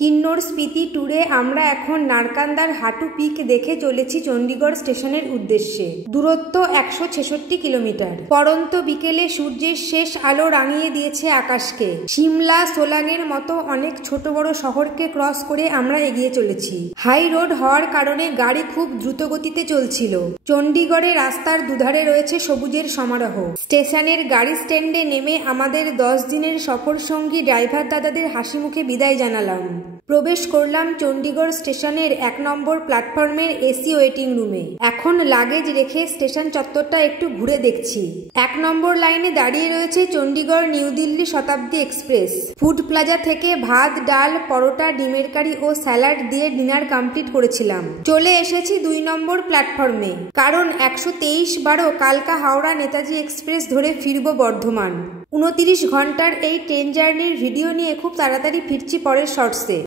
কিন্নর স্পিতি ট্যুরে আমরা এখন নারকান্দার হাটু পিক দেখে চলেছি চণ্ডীগড় স্টেশনের উদ্দেশ্যে। দূরত্ব 166 কিলোমিটার। পড়ন্ত বিকেলে সূর্যের শেষ আলো রাঙিয়ে দিয়েছে আকাশকে। সিমলা, সোলাংয়ের মতো অনেক ছোট বড় শহরকে ক্রস করে আমরা এগিয়ে চলেছি। হাই রোড হওয়ার কারণে গাড়ি খুব দ্রুত গতিতে চলছিল। চণ্ডীগড়ে রাস্তার দুধারে রয়েছে সবুজের সমারোহ। স্টেশনের গাড়ি স্ট্যান্ডে নেমে আমাদের 10 দিনের সফর সঙ্গী ড্রাইভার দাদাদের হাসি মুখে বিদায় জানালাম। প্রবেশ করলাম চণ্ডীগড় স্টেশনের 1 নম্বর প্ল্যাটফর্মের এসি ওয়েটিং রুমে। এখন লাগেজ রেখে স্টেশন চত্বরটা একটু ঘুরে দেখছি। 1 নম্বর লাইনে দাঁড়িয়ে রয়েছে চণ্ডীগড় নিউ দিল্লি শতাব্দী এক্সপ্রেস। ফুড প্লাজা থেকে ভাত, ডাল, পরোটা, ডিমের কারি ও স্যালাড দিয়ে ডিনার কমপ্লিট করেছিলাম। চলে এসেছি 2 নম্বর প্ল্যাটফর্মে, কারণ 123-12 কালকা হাওড়া নেতাজি এক্সপ্রেস ধরে ফিরব বর্ধমান। 29 ঘন্টার এই ট্রেন জার্নির ভিডিও নিয়ে খুব তাড়াতাড়ি ফিরছি পরের শর্টসে।